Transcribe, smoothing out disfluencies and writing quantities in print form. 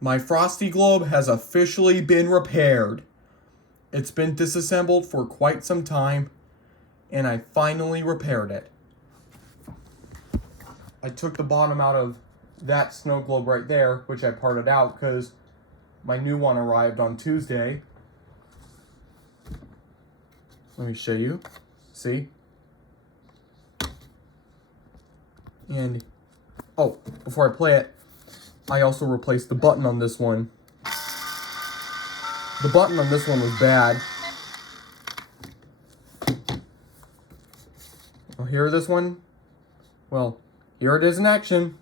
My Frosty globe has officially been repaired. It's been disassembled for quite some time, and I finally repaired it. I took the bottom out of that snow globe right there, which I parted out because my new one arrived on Tuesday. Let me show you. See? And, oh, before I play it, I also replaced the button on this one. The button on this one was bad. Oh, here this one? Well, here it is in action.